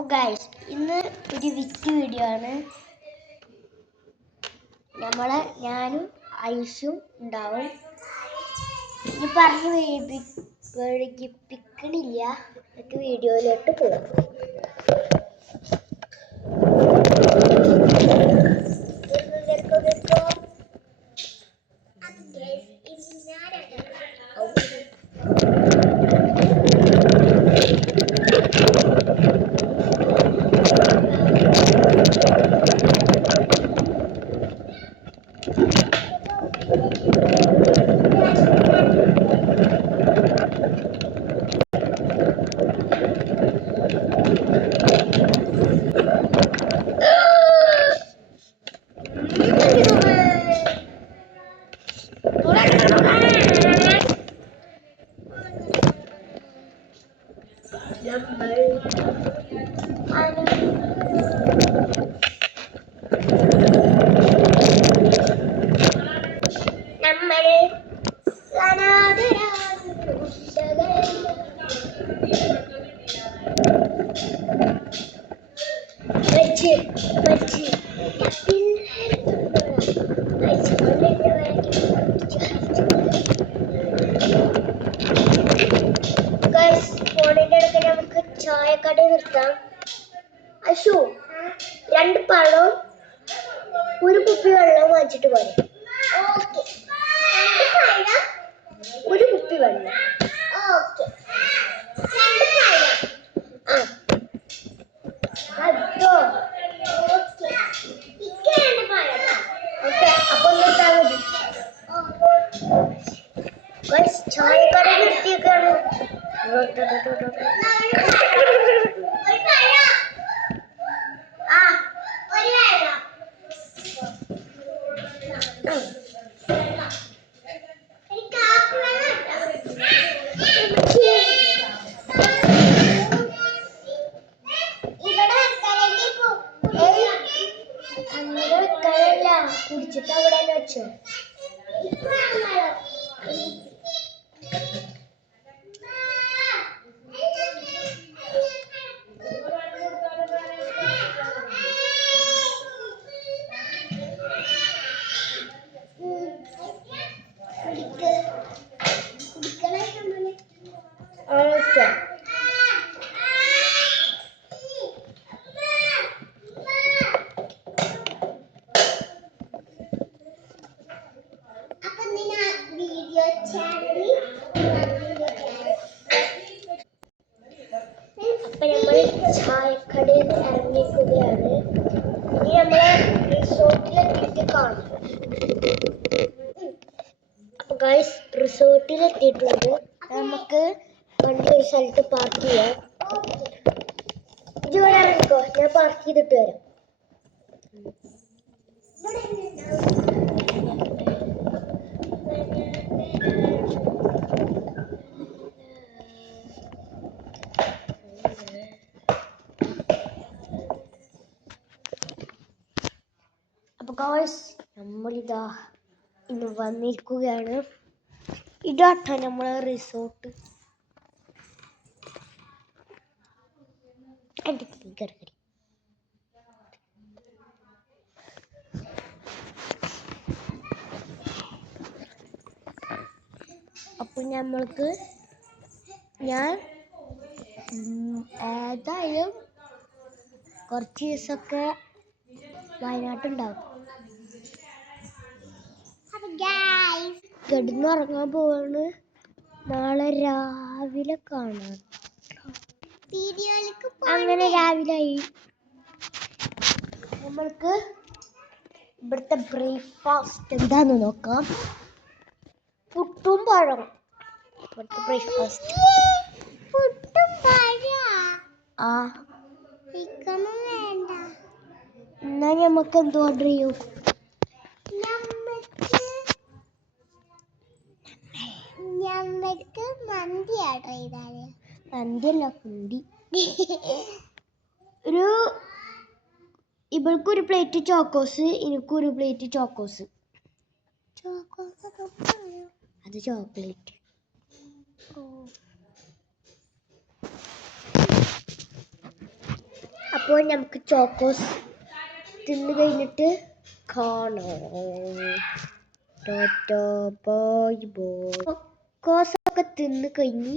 അപ്പോൾ ഗൈസ് ഇന്ന് ഒരു വീഡിയോ ആണ്. ഞാനും ഐഷും ഉണ്ടാവും. ഈ പറഞ്ഞ് വൈകിപ്പിക്കണില്ല, നമുക്ക് വീഡിയോയിലോട്ട് പോകാം. നമുക്ക് ചായക്കട നിർത്താം. അശു 2 പഴവും 1 കുപ്പി വെള്ളം വാങ്ങിച്ചിട്ട് പോരെ. 1 കുപ്പി വെള്ളം. ചായക്കട നിർത്തിയേക്കാണ്. കുടിച്ചിട്ട് അവിടെ വെച്ചോ. അപ്പൊ നമ്മൾ ചായക്കടയിൽ ഇറങ്ങിക്കുകയാണ്. ഇനി നമ്മളെ റിസോർട്ടിലെത്തിയിട്ട് കാണാം. അപ്പൊ ഗൈസ് റിസോർട്ടിലെത്തിയിട്ടുണ്ട്. നമുക്ക് വണ്ടി ഒരു സ്ഥലത്ത് പാർക്ക് ചെയ്യാം. ഇവിടെ ഇറങ്ങിക്കോ, ഞാൻ പാർക്ക് ചെയ്തിട്ട് വരാം. അപ്പൊ ഗൈസ് നമ്മളിതാ ഇന്ന് വന്നിരിക്കുകയാണ്. ഇതാട്ടോ നമ്മളെ റിസോർട്ട്. അപ്പൊ ഞാൻ ഏതായാലും കുറച്ച് ദിവസമൊക്കെ വയനാട്ടുണ്ടാവും. കിടന്നുറങ്ങാൻ പോവാണ്. നാളെ രാവിലെ കാണാം. അങ്ങനെ രാവിലെയായി. നമ്മൾക്ക് ഇവിടുത്തെ ബ്രേക്ക്ഫാസ്റ്റ് എന്താന്ന് നോക്കാം. പുട്ടും പഴം. ഇവിടുത്തെ ബ്രേക്ക്ഫാസ്റ്റ് എന്നാ നമുക്ക് എന്ത് ഓർഡർ ചെയ്യും? മന്തി ഓർഡർ ചെയ്താലേ? മന്തിയല്ല, കുന്തി. ഇവൾക്കൊരു പ്ലേറ്റ് ചോക്കോസ്, എനിക്കൊരു പ്ലേറ്റ് ചോക്കോസ്. അത് ചോക്ലേറ്റ്. അപ്പോൾ നമുക്ക് ചോക്കോസ് തിന്ന് കഴിഞ്ഞിട്ട് കാണാം. Tata bye bye. ചോക്കോസൊക്കെ തിന്ന് കഴിഞ്ഞ്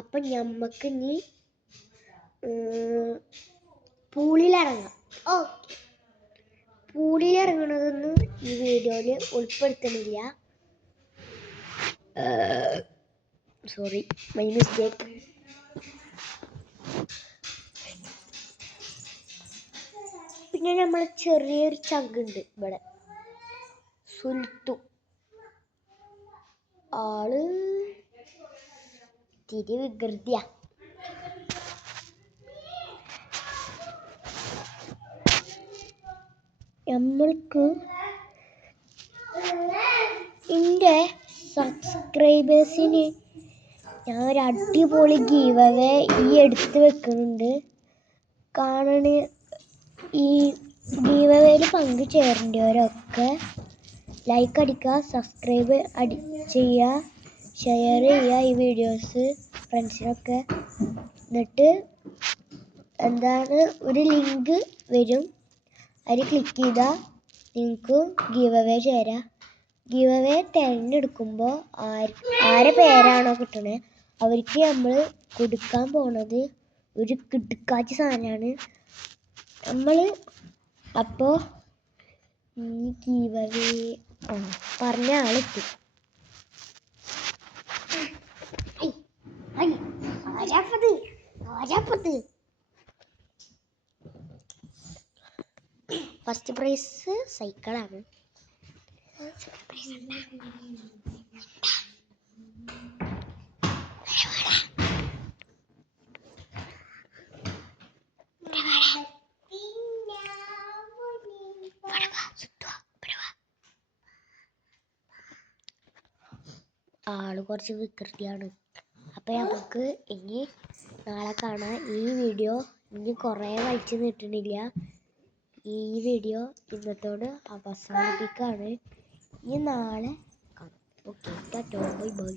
അപ്പം നമുക്ക് ഇനി പൂളിലിറങ്ങാം. ഓക്കെ, പൂളിലിറങ്ങണതൊന്നും ഈ വീഡിയോയിൽ ഉൾപ്പെടുത്തണില്ല. Sorry, my mistake. പിന്നെ നമ്മൾ ചെറിയൊരു ചങ്കുണ്ട് ഇവിടെ, സുൽത്തു. ആള് തിരി വികൃതിയാ. നമ്മൾക്ക് എൻ്റെ സബ്സ്ക്രൈബേഴ്സിന് ഞാൻ ഒരു അടിപൊളി ഗീവ് അവേ ഈ എടുത്ത് വെക്കുന്നുണ്ട്. ഈ ഗീവ് അവേയിൽ പങ്കുചേരേണ്ടവരൊക്കെ ലൈക്ക് അടിക്കുക, സബ്സ്ക്രൈബ് ചെയ്യുക, ഷെയർ ചെയ്യുക ഈ വീഡിയോസ് ഫ്രണ്ട്സിനൊക്കെ. എന്നിട്ട് ഒരു ലിങ്ക് വരും, അതിൽ ക്ലിക്ക് ചെയ്താൽ നിങ്ങൾക്ക് ഗീവ് അവേ ചേരാം. ഗീവ് അവേ തിരഞ്ഞെടുക്കുമ്പോൾ ആരെ പേരാണോ കിട്ടണേ അവർക്ക് നമ്മൾ കൊടുക്കാൻ പോണത് ഒരു കിടുക്കാച്ചി സാധനമാണ്. അപ്പോൾ ഈ ഗീവ് അവേ പറഞ്ഞ ആളെത്തും. ഫസ്റ്റ് പ്രൈസ് സൈക്കിളാണ്. ആള് കുറച്ച് വികൃതിയാണ്. അപ്പം നമുക്ക് ഇനി നാളെ കാണാം. ഈ വീഡിയോ ഇനി കുറേ വലിച്ചു നീട്ടണില്ല. ഈ വീഡിയോ ഇന്നത്തോട് അവസാനിപ്പിക്കുകയാണ്. ഇനി നാളെ കാണാം. Okay, tata bye bye.